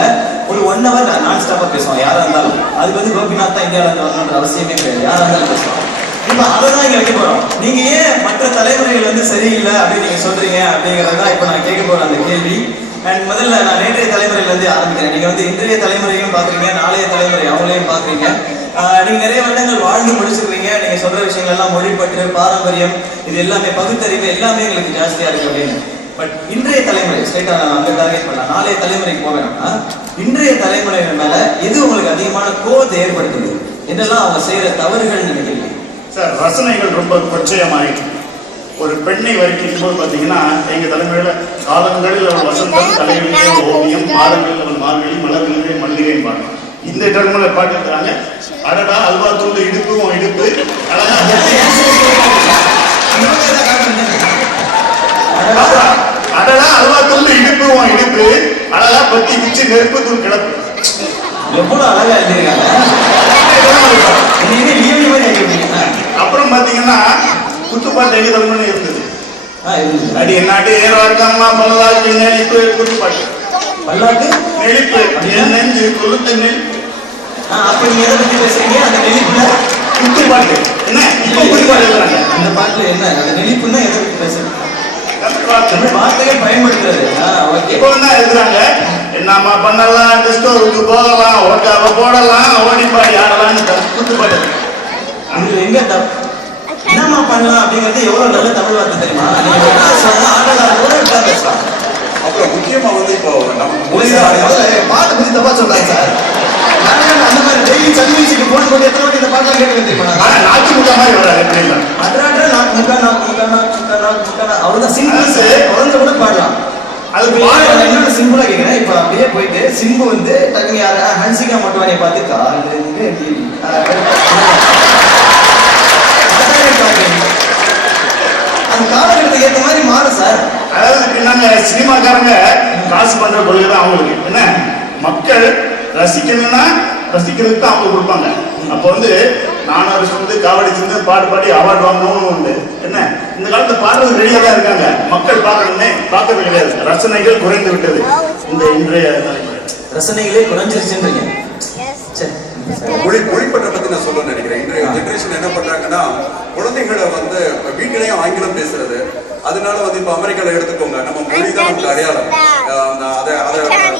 ஒரு 1 hour நான் ஸ்டாப்பா பேசுவோம் யாரா இருந்தாலும். அதுக்கு வந்து கோபிநாத் தான் இந்தியாவில் இருந்து வரணுன்ற அவசியமே கிடையாது, யாரா இருந்தாலும் பேசுவோம். இப்ப அதான் இங்க வைக்க போறோம். நீங்க ஏன் மற்ற தலைமுறைகள் வந்து சரியில்லை அப்படின்னு நீங்க சொல்றீங்க அப்படிங்கறதான் இப்ப நான் கேட்க போறேன் அந்த கேள்வி. அண்ட் முதல்ல நான் நேற்றைய தலைமுறையில இருந்து ஆரம்பிக்கிறேன். நீங்க வந்து இன்றைய தலைமுறையும் பாக்குறீங்க, நாளைய தலைமுறை அவங்களையும் பாக்குறீங்க. நீங்க நிறைய வருடங்கள் வாழ்ந்து முடிச்சிருக்கீங்க. நீங்க சொல்ற விஷயங்கள் எல்லாம் மொழிப்பற்று, பாரம்பரியம், இது எல்லாமே பகுத்தறிவு எல்லாமே எங்களுக்கு ஜாஸ்தியா இருக்கு அப்படின்னு. பட் இன்றைய தலைமுறை ஸ்ட்ரைட்டா அங்க டார்கெட் பண்ணலாம், நாளைய தலைமுறைக்கு போக வேணாம்னா இன்றைய தலைமுறைகள் மேல எது உங்களுக்கு அதிகமான கோபத்தை ஏற்படுத்துது, என்னெல்லாம் அவங்க செய்யற தவறுகள் நினைக்கிறீங்க சார்? ரசனைகள் ரொம்ப கொச்சையமாயிட்டு ஒரு பெண்ணை வரைக்கும் போது பார்த்தீங்கன்னா எங்கள் தலைமையில் காலங்களில் அவள் வசந்தம், தலைவிலே ஓவியம், மாதங்களில் அவள் மார்கழி, மலர்களிலே மல்லிகையும் பாடும். இந்த டெர்மில் பாட்டுக்கிறாங்க. அடடா அல்வா தூண்டு இடுப்பும் இடுப்பு, அடடா அல்வா தூண்டு இடுப்பும் இடுப்பு, அழகா பத்தி பிச்சு நெருப்பு தூள் கிளப்பு. எவ்வளவு அழகா எழுதிருக்காங்க. அப்புறம் பாத்தீங்கன்னா குத்துப்பாட்டு எங்க தமிழ்னு இருந்தது. அடி நாட்டு ஏறாக்கம்மா பல்லாக்கு நெளிப்பு குத்துப்பாட்டு. பல்லாக்கு நெளிப்பு நெஞ்சு கொளுத்து நெளிப்பு. அப்ப நீங்க எதை பத்தி பேசுறீங்க? அந்த நெளிப்புல குத்துப்பாட்டு என்ன இப்ப குத்துப்பாட்டு எழுதுறாங்க. அந்த பாட்டுல என்ன அந்த நெளிப்புன்னா எதை பத்தி பேசுறீங்க? வார்த்தைகள் பயன்படுத்துறது. இப்போ என்ன எழுதுறாங்க, என்னம்மா பண்ணலாம், டிஸ்டோருக்கு போகலாம், ஓட்டாவை போடலாம், ஓடிப்பாடி ஆடலாம்னு குத்துப்பாட்டு. அது எங்க தப்பு? என்னமா பண்ணலாம் அப்படிங்கிறது எவ்வளவு நல்ல தமிழ் வார்த்தை தெரியுமா? அப்புறம் முக்கியமா வந்து இப்போ நம்ம பாட்டு பத்தி தப்பா சொல்றாங்க சார். அந்த மாதிரி டெய்லி சன்வீஸுக்கு போன் போட்டு எத்தனை வாட்டி இந்த பாட்டெல்லாம் கேட்க தெரியுமா? நாக்கு முக்கா மாதிரி வராது. அதனால நாக்கு முக்கா அவ்வளவுதான் சிம்பிள். குழந்தை கூட பாடலாம். அது இன்னொரு சிம்பிளா கேட்கிறேன். இப்ப அப்படியே போயிட்டு சிம்பு வந்து டக்குனு யார ஹன்சிகா மொட்டவானியை பார்த்து அந்த காலகட்டத்துக்கு ஏற்ற மாதிரி மாறும் சார். அதாவது நாங்க சினிமாக்காரங்க காசு பண்ற கொள்கை தான் அவங்களுக்கு. என்ன மக்கள் ரசிக்கணும்னா ரசிக்கிறதுக்கு தான் அவங்க கொடுப்பாங்க. அப்போ வந்து 4 வருஷம் வந்து காவடி சேர்ந்து பாட்டு பாடி அவார்டு வாங்கணும்னு உண்டு. என்ன இந்த காலத்துல பாடுறது ரெடியா தான் இருக்காங்க. மக்கள் பார்க்கணுமே பார்க்கறது கிடையாது. ரசனைகள் குறைந்து விட்டது. இந்த இன்றைய தலைமுறை ரசனைகளே குறைஞ்சிருச்சுன்றீங்க. மொழிப்பற்றை பத்தி நான் சொல்ல நினைக்கிறேன். இன்றைய ஜெனரேஷன் என்ன பண்றாங்கன்னா குழந்தைகளை வந்து வீட்டிலையும் ஆங்கிலம் பேசுறது. அதனால வந்து இப்ப அமெரிக்கால எடுத்துக்கோங்க, நம்ம மொழி தான் நமக்கு அடையாளம். அதை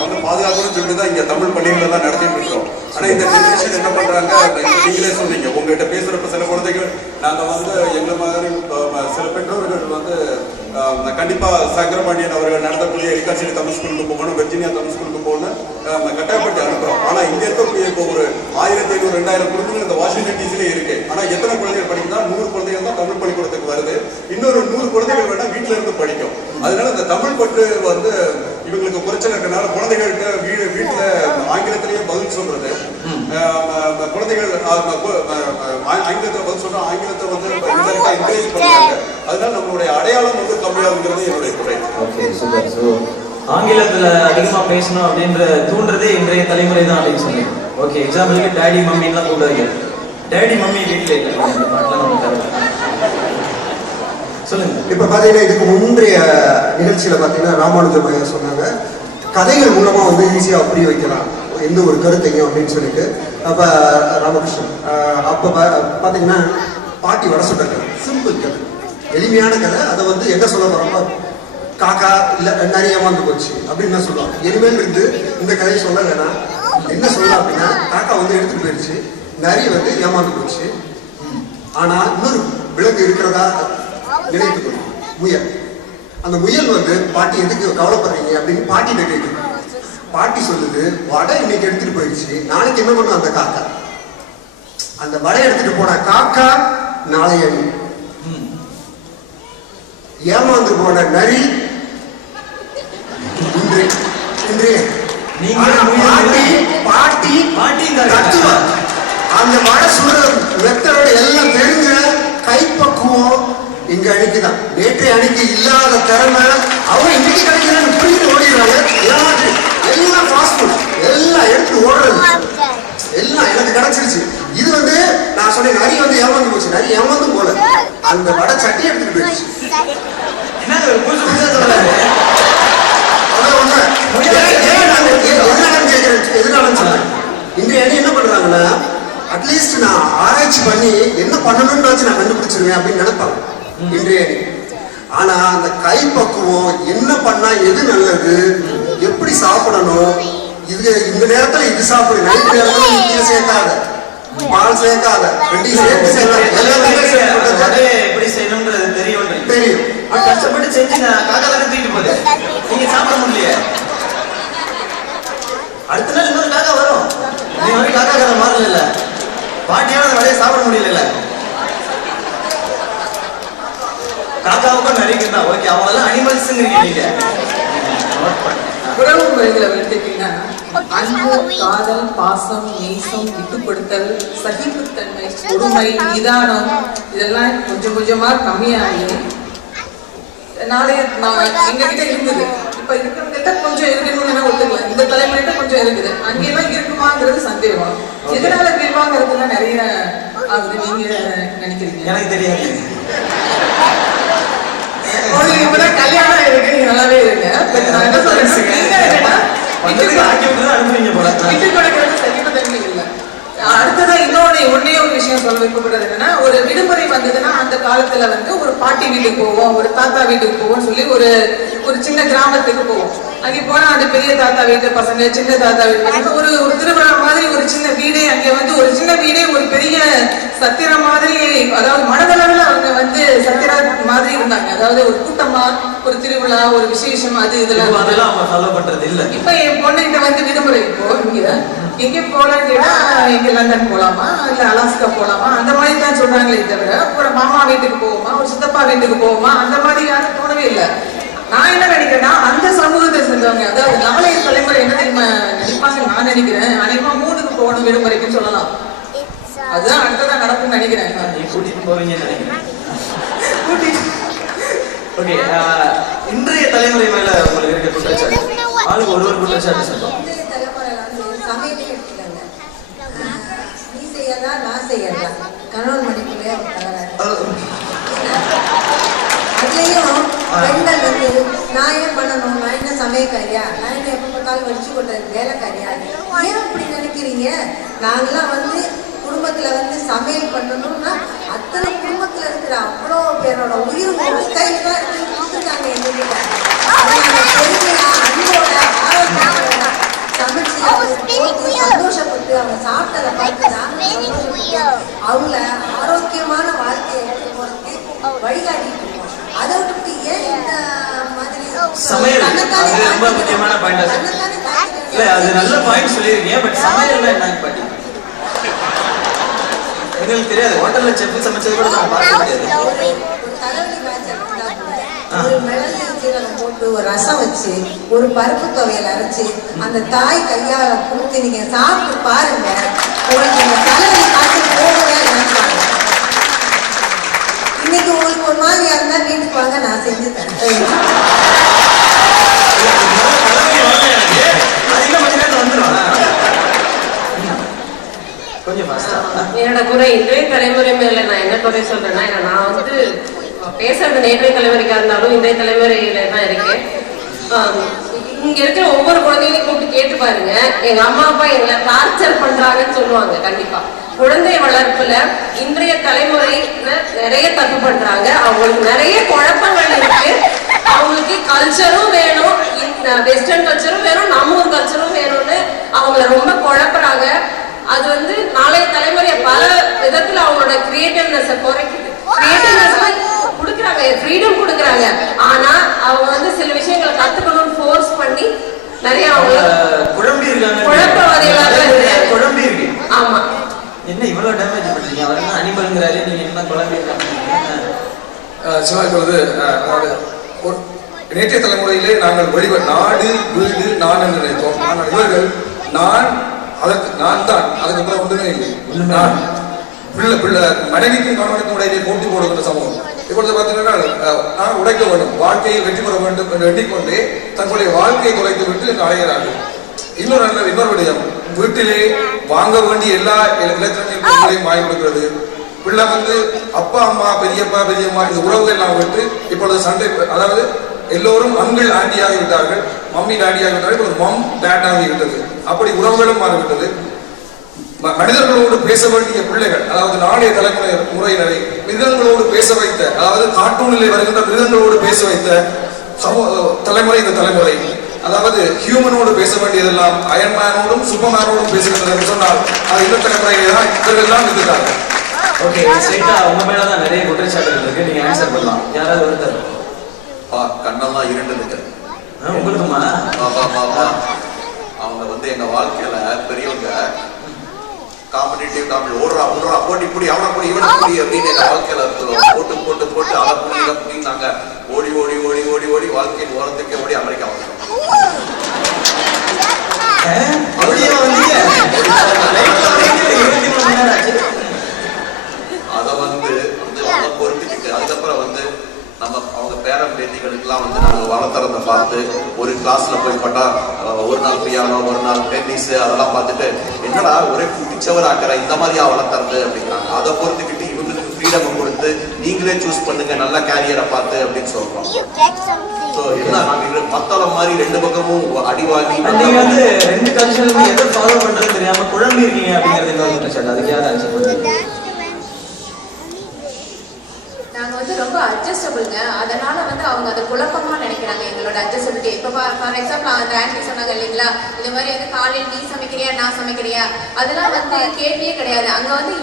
வந்து பாதுகாக்கணும்னு சொல்லிட்டு தான் இங்க தமிழ் பள்ளிகள் எல்லாம் நடத்திட்டு இருக்கோம். ஆனா இந்த ஜெனரேஷன் என்ன பண்றாங்க, நீங்களே சொன்னீங்க உங்ககிட்ட பேசுறப்ப சில குழந்தைகள் நாங்க வந்து எங்களை மாதிரி சில பெற்றோர்கள் வந்து கண்டிப்பா சங்கரபாண்டியன் அவர்கள் நடத்தக்கூடிய எல்காட்சி தமிழ் ஸ்கூலுக்கு போகணும், வெர்ஜினியா தமிழ் ஸ்கூலுக்கு போகணும் கட்டாயப்பட்டு அனுப்புறோம். ஆனா இங்க இருக்கக்கூடிய இப்போ ஒரு 1500-2000 குழந்தைகள் இந்த வாஷிங்டன் டிசிலே இருக்கு. ஆனா எத்தனை குழந்தைகள் படிக்குதா? 100 குழந்தைகள் தான் தமிழ் பள்ளிக்கூடத்துக்கு வருது. இன்னொரு 100 குழந்தைகள் வேணா வீட்டுல இருந்து படிக்கும். அதனால இந்த தமிழ் பற்று வந்து இவங்களுக்கு குறைச்சல் இருக்கனால குழந்தைகள்கிட்ட வீட்டுல ஆங்கிலத்திலேயே பதில் சொல்றது, குழந்தைகள் ஆங்கிலத்துல பதில் சொல்றோம், ஆங்கிலத்தை வந்து என்கரேஜ் பண்றாங்க. அதனால நம்மளுடைய அடையாளம் வந்து கம்மியாகுங்கிறது என்னுடைய குறை. Okay, super. ஸோ ஆங்கிலத்துல அதிகமா பேசணும் அப்படின்ற தூண்டுறதே இன்றைய தலைமுறை தான் அப்படின்னு சொன்னீங்க. ஓகே, எக்ஸாம்பிளுக்கு டேடி மம்மின்லாம் கூப்பிடுவாங்க. டேடி மம்மி வீட்டில் இல்லை, இந்த பாட்டெல்லாம் நமக்கு சொல்லுங்க. இப்ப பாத்தீங்கன்னா இதுக்கு முந்தைய நிகழ்ச்சியில பாத்தீங்கன்னா ராமானுஜம் சொன்னாங்க கதைகள் மூலமா வந்து ஈஸியா புரிய வைக்கலாம் எந்த ஒரு கருத்தையும் அப்படின்னு சொல்லிட்டு. அப்ப ராமகிருஷ்ணன் அப்ப பாத்தீங்கன்னா பாட்டி வட சொல்ற கதை, சிம்பிள் கதை, எளிமையான கதை. அதை வந்து என்ன சொல்ல போறோம்னா காக்கா இல்ல நிறைய ஏமாந்து போச்சு அப்படின்னு தான் சொல்லுவாங்க. இனிமேல் இருந்து இந்த கதையை சொல்ல வேணாம், என்ன சொல்லலாம் அப்படின்னா காக்கா வந்து எடுத்துட்டு போயிடுச்சு, நிறைய வந்து ஏமாந்து போச்சு, ஆனா இன்னொரு விலங்கு இருக்கிறதா நினைத்துக்கொள்ளும் முயல். அந்த முயல் வந்து பாட்டி எதுக்கு கவலைப்படுறீங்க அப்படின்னு பாட்டிகிட்ட கேட்குது. பாட்டி சொல்லுது, வடை இன்னைக்கு எடுத்துட்டு போயிடுச்சு, நாளைக்கு என்ன பண்ணும் அந்த காக்கா? அந்த வடை எடுத்துட்டு போன காக்கா நாளைய ஏமாந்து போன நரி பாட்டி கத்துவா. அந்த வடை சுட மெத்தோட எல்லாம் தெரிஞ்ச கைப்பக்குவம் இங்க அன்னைக்குதான். நேற்றைய அன்னைக்கு இல்லாத திறமை அவங்க இன்னைக்கு கிடைக்கிறான்னு புரிஞ்சு ஓடிடுறாங்க. ஏமாற்று எல்லாம் ஃபாஸ்ட் ஃபுட் எல்லாம் எடுத்து ஓடுறது எல்லாம் எனக்கு கிடைச்சிருச்சு. இது வந்து நான் சொன்னேன், நரி வந்து ஏமாந்து போச்சு. நரி ஏமாந்தும் போல அந்த வடை சட்டி எடுத்துட்டு போயிடுச்சு. இன்றைய அணி என்ன பண்றாங்கன்னா, அட்லீஸ்ட் நான் ஆராய்ச்சி பண்ணி என்ன பண்ணணும்னு நான் கண்டுபிடிச்சிருவேன் அப்படின்னு நினைப்பாங்க இன்றைய அணி. ஆனா அந்த கைப்பக்குவம், என்ன பண்ணா எது நல்லது, எப்படி சாப்பிடணும், இது இந்த நேரத்துல இது சாப்பிடு, நைட் நேரத்துல இது சேர்க்காத, பால் சேர்க்காத, எப்படி செய்யணும்ன்றது தெரியும் தெரியும். கஷ்டப்பட்டு செஞ்சு காக்கா தானே தூக்கிட்டு போகுது, நீங்க சாப்பிட முடியலையே. அடுத்த நாள் இன்னொரு காக்கா வரும், நீ வந்து காக்கா கதை மாறல, பாட்டியால அந்த வடையை சாப்பிட முடியல. காக்காவுக்கும் நரிக்குதான் ஓகே, அவங்களெல்லாம் அனிமல்ஸ்ங்கிறீங்க நீங்க. உறவு முறைகளை எடுத்துட்டீங்கன்னா அன்பு, காதல், பாசம், நேசம், விட்டு கொடுத்தல், சகிப்புத்தன்மை, பொறுமை, நிதானம் இதெல்லாம் கொஞ்சம் கொஞ்சமா கம்மியாகி நாளைய எங்ககிட்ட இருந்தது. இப்ப இருக்கிறவங்ககிட்ட கொஞ்சம் இருக்கணும்னு ஒத்துக்கலாம், இந்த தலைமுறைகிட்ட கொஞ்சம் இருக்குது. அங்கெல்லாம் இருக்குமாங்கிறது சந்தேகம். எதனால விவாகரத்துலாம் நிறைய ஆகுது நீங்க நினைக்கிறீங்க? எனக்கு தெரியாது. உங்களுக்கு இப்பதான் கல்யாணம் இருக்கு, நீங்க நல்லாவே இருங்க. நான் என்ன சொல்றேன், விட்டு கொடுக்கறது சகிப்புத்தன்மை இல்லை. அடுத்ததா இன்னொன்னு ஒன்னே ஒரு விஷயம் சொல்ல விருப்பப்படுறது என்னன்னா, ஒரு விடுமுறை வந்ததுன்னா அந்த காலத்துல வந்து ஒரு பாட்டி வீட்டுக்கு போவோம், ஒரு தாத்தா வீட்டுக்கு போவோம் சொல்லி ஒரு சின்ன கிராமத்துக்கு போவோம். அங்கே போனா அந்த பெரிய தாத்தா வீட்டு பசங்க, சின்ன தாத்தா வீட்டு ஒரு திருவிழா மாதிரி ஒரு சின்ன வீடே, அங்கே வந்து ஒரு சின்ன வீடே ஒரு பெரிய சத்திரம் மாதிரி, அதாவது மனதளவில் அவங்க வந்து சத்திரா மாதிரி இருந்தாங்க. அதாவது ஒரு கூட்டமா ஒரு திருவிழா, ஒரு விசேஷம், அது இதெல்லாம் ஃபாலோ பண்றது இல்ல. இப்ப என் பொண்ணுகிட்ட வந்து விடுமுறை போ, இங்க எங்க போலாம் கேட்டா, எங்க லண்டன் போலாமா இல்ல அலாஸ்கா போலாமா அந்த மாதிரி தான் சொல்றாங்களே தவிர ஒரு மாமா வீட்டுக்கு போவோமா, ஒரு சித்தப்பா வீட்டுக்கு போவோமா அந்த மாதிரி யாரும் தோணவே இல்லை. நான் என்ன நினைக்கிறேன்னா, அந்த சமூகத்தை சேர்ந்தவங்க, அதாவது நாளைய தலைமுறை என்ன தெரியுமா நினைப்பாங்க நான் நினைக்கிறேன், அநேகமா 3க்கு போகணும் விடுமுறைக்குன்னு சொல்லலாம். அதுதான் அடுத்ததான் நடக்கும்னு நினைக்கிறேன். கூட்டிட்டு போவீங்கன்னு நினைக்கிறேன். ஓகே, இன்றைய தலைமுறை மேல உங்களுக்கு இருக்க குற்றச்சாட்டு, ஆளுக்கு ஒரு குற்றச்சாட்டு சொல்லுவோம். சமையலே எடுத்துக்கங்க, நீ செய்யறதா நான் செய்யறதா, கணவன் மனைவிக்குள்ளே அதுலயும் பெண்கள் வந்து நான் ஏன் பண்ணணும், நான் என்ன சமையக்காரியா, நான் என்ன எப்ப பார்த்தாலும் வடிச்சு கொட்டது வேலைக்காரியா, ஏன் அப்படி நினைக்கிறீங்க? நாங்கெல்லாம் வந்து குடும்பத்துல வந்து சமையல் பண்ணணும்னா அத்தனை குடும்பத்துல இருக்கிற அவ்வளோ பேரோட உயிர் கையில தான் கொடுத்துருக்காங்க எங்ககிட்ட. பெருமையா, அன்போட, ஆரோக்கியத்தோட சமைச்சு சந்தோஷப்பட்டு அவங்க சாப்பிட்டதை பார்த்து அவங்கள ஆரோக்கியமான வாழ்க்கையை எடுத்து போறதுக்கு வழிகாட்டிட்டு இருக்கோம். அதை விட்டு ஏன் இந்த மாதிரி சமையல் அது ரொம்ப முக்கியமான பாயிண்ட். இல்ல அது நல்ல பாயிண்ட் சொல்லியிருக்கீங்க, பட் சமையல் என்னன்னு பாட்டி எங்களுக்கு தெரியாது. ஹோட்டல்ல செஃப் சமைச்சது கூட நான் பார்க்க முடியாது. ஒரு மிளகு சீரகம் போட்டு ஒரு ரசம் வச்சு ஒரு பருப்பு துவையல் அரைச்சு அந்த தாய் கையால கொடுத்து நீங்க சாப்பிட்டு பாருங்க, உங்களுக்கு இந்த தலைவலி காய்ச்சல் போகவே நினைப்பாங்க. இன்னைக்கு உங்களுக்கு ஒரு மாதிரியா இருந்தா வீட்டுக்கு வாங்க, நான் செஞ்சு தரேன். என்னோட குறை இன்றைய தலைமுறை மேல நான் என்ன குறை சொல்றேன்னா, நான் வந்து பேசுறது நேற்றைய தலைமுறைக்கா இருந்தாலும் இன்றைய தலைமுறையில தான் இருக்கேன். இங்க இருக்கிற ஒவ்வொரு குழந்தைகளையும் கூப்பிட்டு கேட்டு பாருங்க, எங்க அம்மா அப்பா எங்களை டார்ச்சர் பண்றாங்கன்னு சொல்லுவாங்க. கண்டிப்பா குழந்தை வளர்ப்புல இன்றைய தலைமுறை நிறைய தப்பு பண்றாங்க. அவங்களுக்கு நிறைய குழப்பங்கள் இருக்கு. அவங்களுக்கு கல்ச்சரும் வேணும், வெஸ்டர்ன் கல்ச்சரும் வேணும், நம்ம ஊர் கல்ச்சரும் வேணும்னு அவங்கள ரொம்ப குழப்பறாங்க. அது வந்து நாளைய தலைமுறையை பல விதத்துல அவங்களோட கிரியேட்டிவ்னஸ் குறைக்குது. கிரியேட்டிவ்னஸ் கொடுக்குற நாங்க ஃப்ரீடம் கொடுக்குறாங்க. ஆனா அவங்க வந்து சில விஷயங்களை கத்துக்கணும்னு ஃபோர்ஸ் பண்ணி நிறைய அவங்க குழம்பி இருக்காங்க, குழப்பவாதிகளாக இருக்காங்க. குழம்பி இருக்கு. ஆமா, என்ன இவ்வளவு டேமேஜ் பண்றீங்க? அவர் என்ன அனிமல்ங்கிறாரு, நீங்க என்ன குழம்பி இருக்காங்க? சிவா இப்பொழுது அதாவது ஒரு நேற்றைய தலைமுறையிலே நாங்கள் நாடு வீடு நான் என்று நினைத்தோம். ஆனால் இவர்கள் நான் அதற்கு நான் தான், அதுக்கு அப்புறம் ஒன்றுமே இல்லை. நான் பிள்ளை மனைவிக்கும் கணவனுக்கும் இடையிலே போட்டி போடுகின்ற சமூகம். இப்பொழுது பார்த்தீங்கன்னா நான் உடைக்க வேண்டும், வாழ்க்கையை வெற்றி பெற வேண்டும் என்று எண்ணிக்கொண்டே தங்களுடைய வாழ்க்கையை தொலைத்து விட்டு இன்று அடைகிறார்கள். இன்னொரு விடயம், வீட்டிலே வாங்க வேண்டிய எல்லா இலத்திரனியல் பொருட்களையும் வாங்கி கொடுக்கிறது. பிள்ளை வந்து அப்பா அம்மா பெரியப்பா பெரியம்மா இந்த உறவுகள் எல்லாம் விட்டு இப்பொழுது சண்டை, அதாவது எல்லோரும் அங்கிள் ஆண்டி ஆகிவிட்டார்கள், மம்மி டாடி ஆகிவிட்டார்கள், இப்பொழுது மம் டேட் ஆகிவிட்டது. அப்படி உறவுகளும் மாறிவிட்டது. மனிதர்களோடு பேச வேண்டிய பிள்ளைகள், அதாவது நாளைய முறையினரை மிருகங்களோடு பேச வைத்த, அதாவது கார்ட்டூனிலே வருகின்ற மிருகங்களோடு பேச வைத்த தலைமுறை இந்த தலைமுறை. அதாவது ஹியூமனோடு பேச வேண்டியதெல்லாம் அயன்மேனோடும் சூப்பர்மேனோடும் பேசுகிறது என்று சொன்னால் அது இந்த தலைமுறையிலே தான் இவர்களெல்லாம் இருந்துட்டார்கள். ஓகே, ஸ்ட்ரைட்டா உங்க மேலதான் நிறைய குற்றச்சாட்டுகள் இருக்கு, நீங்க ஆன்சர் பண்ணலாம். யாராவது ஒருத்தர் கண்ணெல்லாம் இருண்டுதுங்க உங்களுக்குமா? அவங்க வந்து எங்க வாழ்க்கையில பெரியவங்க காம்படிட்டிவ் ஓடுறா போட்டி புடி அவனை புடி இவனை புடி அப்படின்னு எங்க வாழ்க்கையில போட்டு போட்டு போட்டு அதை புடி இதை புடினாங்க. ஓடி ஓடி ஓடி ஓடி ஓடி வாழ்க்கையின் ஓரத்துக்கே ஓடி அமெரிக்கா வந்துட்டோம். அதை வந்து அவங்க பொறுத்துக்கிட்டு அதுக்கப்புறம் வந்து நம்ம அவங்க பேரன் பேத்திகளுக்கெல்லாம் வந்து நாங்க வளர்த்துறதை பார்த்து ஒரு கிளாஸ்ல போய் பட்டா ஒரு நாள் பியானோ ஒரு நாள் டென்னிஸ் அதெல்லாம் பார்த்துட்டு என்னடா ஒரே பிடிச்சவர் ஆக்கிற இந்த மாதிரியா வளர்த்துறது அப்படிங்கிறாங்க. அதை பொறுத்துக்கிட்டு இவங்களுக்கு ஃப்ரீடம் கொடுத்து நீங்களே சூஸ் பண்ணுங்க நல்ல கேரியரை பார்த்து அப்படின்னு சொல்றோம். ஸோ என்ன நாங்க மத்தளம் மாதிரி ரெண்டு பக்கமும் அடிவாங்கி நீங்க வந்து ரெண்டு கல்ச்சர் எதை ஃபாலோ பண்றது தெரியாம குழம்பி இருக்கீங்க அப்படிங்கிறது அதுக்கு யாரும் ஆன்சர் பண்ணுங்க? நாங்க வந்து ரொம்ப அட்ஜஸ்டபிள்ங்க, அதனால வந்து அவங்க அதை குழப்பமா நினைக்கிறாங்க எங்களோட அட்ஜஸ்டபிலிட்டி. இப்போ ஃபார் எக்ஸாம்பிள் அந்த ஆன்டி சொன்னாங்க இல்லைங்களா, இந்த மாதிரி வந்து காலையில் நீ சமைக்கிறியா நான் சமைக்கிறியா அதெல்லாம் வந்து கேள்வியே கிடையாது. அங்க வந்து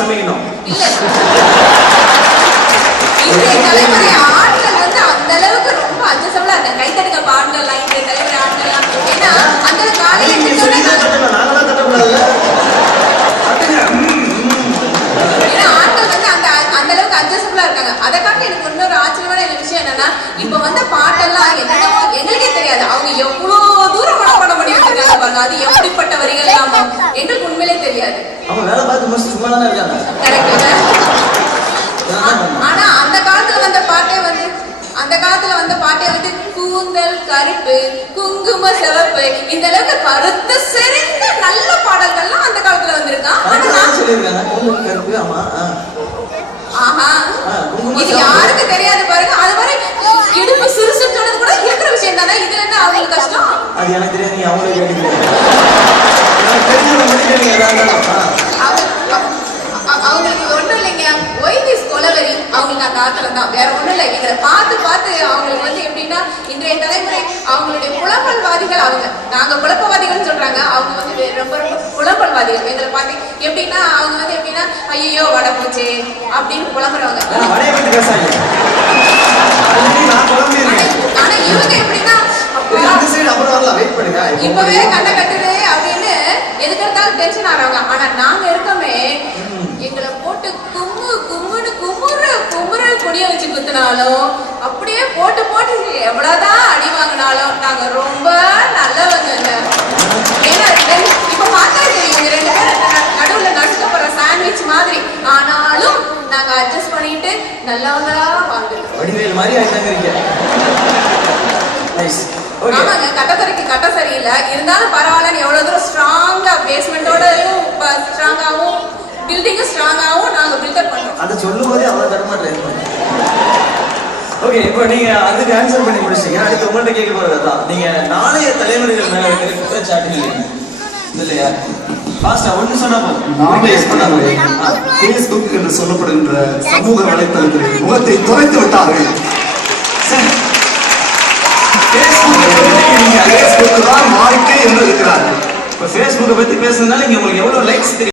சமைக்கணும் இல்ல, இன்றைய தலைமுறை ஆட்கள் வந்து அந்த அளவுக்கு ரொம்ப அட்ஜஸ்டபிளா இருக்காங்க. கைத்தடுக்க பாடலாம் இன்றைய தலைமுறை ஆட்கள்லாம். ஏன்னா அந்த காலையில் அந்த அளவுக்கு அட்ஜஸ்டபிளா இருக்காங்க. அதை காட்டி எனக்கு இன்னொரு ஆச்சரியமான விஷயம் என்னன்னா, இப்ப வந்த பாட்டெல்லாம் என்னென்னமோ எங்களுக்கே தெரியாது. அவங்க எவ்வளவு தூரம் பண்ண முடியாது பாருங்க. அது எப்படிப்பட்ட வரிகள் இல்லாம எங்களுக்கு உண்மையிலே தெரியாது. அவங்க வேலை பார்த்து சும்மா தானே இருக்காங்க. ஆனா அந்த காலத்துல வந்த பாட்டே வந்து கூந்தல் கருப்பு குங்கும சிவப்பு இந்த அளவுக்கு கருத்து செறிந்த நல்ல பாடல்கள்லாம் அந்த காலத்துல வந்திருக்கான். ஆஹா, இது யாருக்கு தெரியாது பாருங்க. அது மாதிரி இடுப்பு சிறுசுன்னு சொன்னது கூட இருக்கிற விஷயம் தானே. இதுல என்ன அவங்களுக்கு கஷ்டம்? அது எனக்கு தெரியாது, நீ அவங்களுக்கு அவங்களுக்கு ஒண்ணும் இல்லைங்க. ஒய்திஸ் கொலவரி அவங்களுக்கு அந்த ஆத்திரம் தான், வேற ஒண்ணும் இல்லை. இதை பார்த்து அவங்களுக்கு வந்து எப்படின்னா இன்றைய தலைமுறை அவங்களுடைய குழப்பல்வாதிகள். அவங்க நாங்க குழப்பவாதிகள் சொல்றாங்க, அவங்க வந்து ரொம்ப ரொம்ப குழப்பல்வாதிகள். எங்களை பார்த்து எப்படின்னா அவங்க வந்து எப்படின்னா ஐயோ வடை போச்சு அப்படின்னு குழம்புறவங்க. ஆனா இவங்க எப்படின்னா இப்பவே கண்ணை கட்டுது அப்படின்னு எதுக்கு இருந்தாலும் டென்ஷன் ஆறாங்க. ஆனா நாங்க இருக்கோமே, எங்களை போட்டு குமுறு குடிய வச்சு குத்துனாலும் அப்படியே போட்டு எவ்வளவுதான் அடி வாங்கினாலும் நாங்க ரொம்ப நல்லவங்க. ஏன்னா இப்ப பார்த்தா தெரியும் ரெண்டு பேரும் நடுவுல நடுக்கப்படுற சாண்ட்விச் மாதிரி. ஆனாலும் நாங்க அட்ஜஸ்ட் பண்ணிட்டு நல்லவங்களா வாழ்ந்துட்டோம். ஆமாங்க, கட்ட சரியில்லை இருந்தாலும் பரவாயில்லன்னு எவ்வளவு தூரம் ஸ்ட்ராங்கா பேஸ்மெண்டோடயும் ஸ்ட்ராங்காவும் பில்டிங் ஸ்ட்ராங்காவும் நாங்க பில்டப் பண்றோம். அதை சொல்லும் போதே அவ்வளவு தரமா ட்ரை பண்ணுங்க. ஓகே, இப்போ நீங்க அதுக்கு ஆன்சர் பண்ணி முடிச்சீங்க. அடுத்து உங்கள்கிட்ட கேட்க போறதுதான், நீங்க நாளைய தலைமுறைகள் மேல இருக்கிற குற்றச்சாட்டுகள் இல்லையா? ஃபாஸ்டா ஒன்னு சொன்னா Facebook என்று சொல்லப்படுகின்ற சமூக வலைத்தளத்தில் முகத்தை துரைத்து விட்டார்கள். Facebook தான் வாழ்க்கை என்று இருக்கிறார்கள். இப்போ Facebook பத்தி பேசுறதுனால உங்களுக்கு எவ்வளவு லைக்ஸ் தெரியும்?